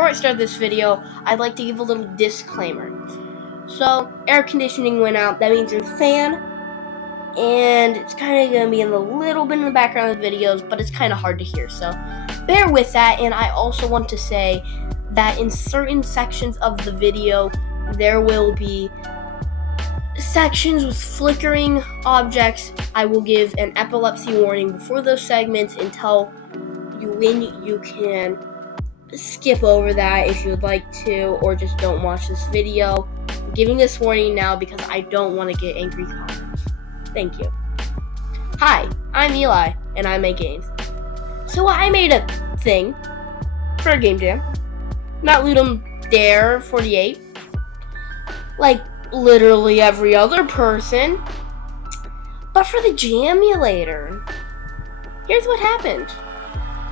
Before I start this video, I'd like to give a little disclaimer. So, air conditioning went out. That means there's a fan, and it's kind of going to be in a little bit in the background of the videos, but it's kind of hard to hear. So, bear with that. And I also want to say that in certain sections of the video, there will be sections with flickering objects. I will give an epilepsy warning before those segments and tell you when you can skip over that if you would like to, or just don't watch this video. I'm giving this warning now because I don't want to get angry comments. Thank you. Hi, I'm Eli, and I make games. So I made a thing for a game jam. Not Ludum Dare 48. Like literally every other person. But for the Jamulator. Here's what happened.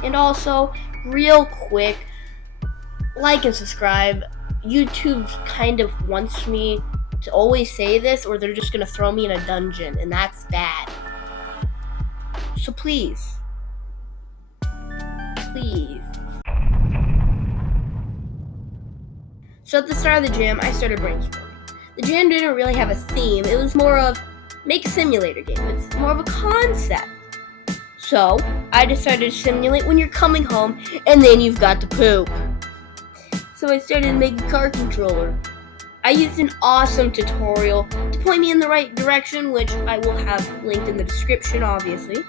And also, real quick, like and subscribe. YouTube kind of wants me to always say this, or they're just going to throw me in a dungeon, and that's bad. So please. So at the start of the jam, I started brainstorming. The jam didn't really have a theme. It was more of, make a simulator game. It's more of a concept. So, I decided to simulate when you're coming home and then you've got to poop. So I started making a car controller. I used an awesome tutorial to point me in the right direction, which I will have linked in the description, obviously.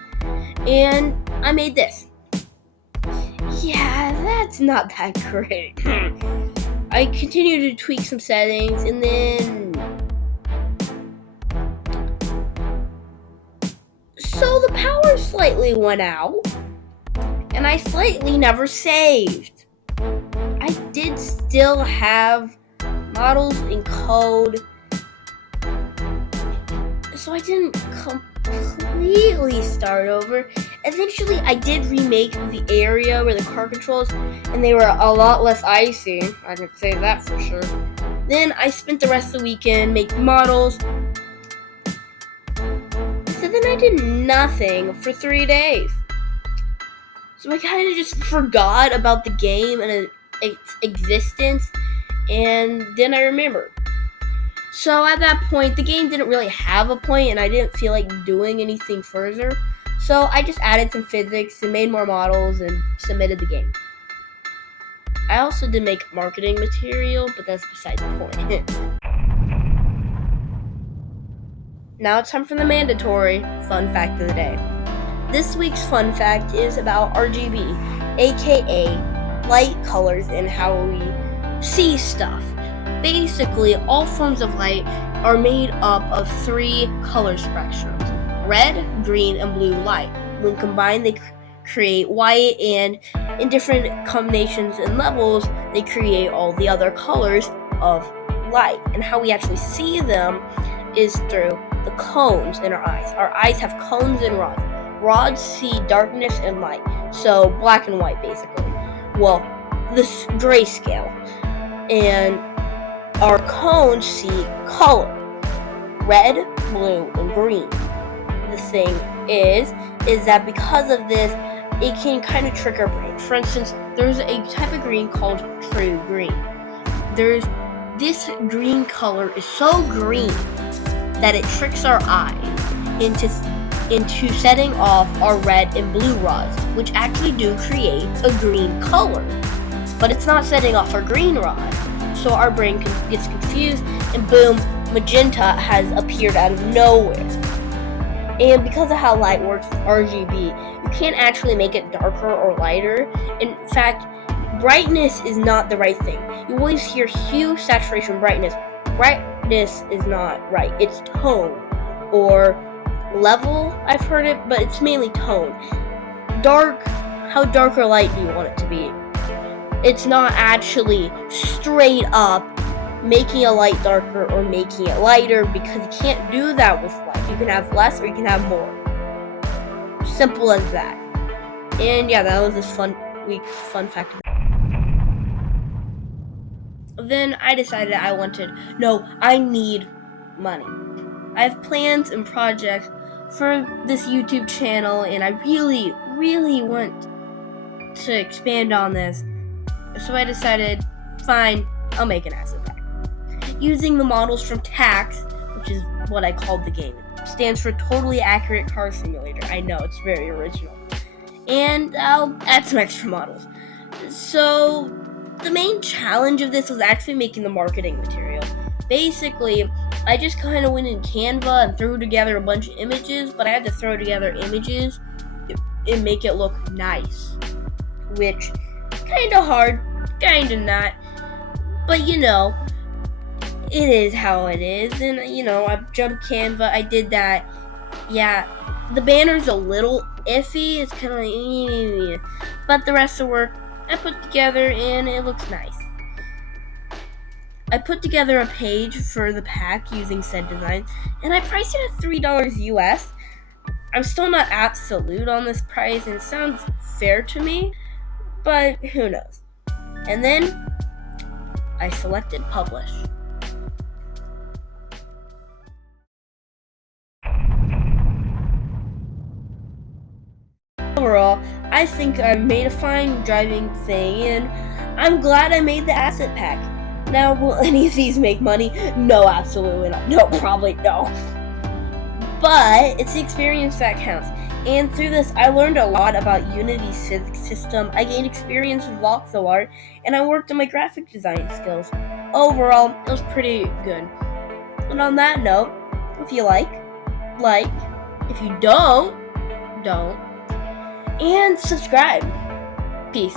And I made this. Yeah, that's not that great. I continued to tweak some settings, and then so the power slightly went out, and I slightly never saved. I did still have models in code, so I didn't completely start over. Eventually, I did remake the area where the car controls, and they were a lot less icy. I can say that for sure. Then I spent the rest of the weekend making models. So then I did nothing for 3 days. So I kind of just forgot about the game and its existence, and then I remembered. So at that point, the game didn't really have a point, and I didn't feel like doing anything further. So I just added some physics and made more models and submitted the game. I also did make marketing material, but that's beside the point. Now it's time for the mandatory fun fact of the day. This week's fun fact is about RGB, aka light colors, and how we see stuff. Basically, all forms of light are made up of 3 color spectrums: red, green, and blue light. When combined, they create white, and in different combinations and levels, they create all the other colors of light. And how we actually see them is through the cones in our eyes. Our eyes have cones and rods. Rods see darkness and light, so black and white basically. Well, this grayscale. And our cones see color: red, blue, and green. The thing is that because of this, it can kind of trick our brain. For instance, there's a type of green called true green. This green color is so green that it tricks our eyes into setting off our red and blue rods, which actually do create a green color. But it's not setting off our green rod. So our brain gets confused, and boom, magenta has appeared out of nowhere. And because of how light works with RGB, you can't actually make it darker or lighter. In fact, brightness is not the right thing. You always hear hue, saturation, brightness. Brightness is not right. It's tone or level. I've heard it, but it's mainly tone. Dark, how dark or light do you want it to be? It's not actually straight up making a light darker or making it lighter, because you can't do that with light. You can have less or you can have more. Simple as that. And yeah, that was this fun fact. Then I decided I need money. I have plans and projects for this YouTube channel, and I really, really want to expand on this. So I decided, fine, I'll make an asset pack. Using the models from T.A.C.S, which is what I called the game. It stands for Totally Accurate Car Simulator. I know, it's very original. And I'll add some extra models. So the main challenge of this was actually making the marketing material. Basically, I just kind of went in Canva and threw together a bunch of images, but I had to throw together images and make it look nice, which kind of hard, kind of not, but it is how it is. And I jumped Canva, I did that. Yeah, the banner's a little iffy, it's kind of like, but the rest of the work I put together and it looks nice. I put together a page for the pack using said design, and I priced it at $3 US. I'm still not absolute on this price, and it sounds fair to me, but who knows. And then I selected publish. Overall, I think I made a fine driving thing, and I'm glad I made the asset pack. Now, will any of these make money? No, absolutely not. No, probably no. But it's the experience that counts. And through this, I learned a lot about Unity's physics system, I gained experience with voxel art, and I worked on my graphic design skills. Overall, it was pretty good. And on that note, if you like. If you don't. And subscribe. Peace.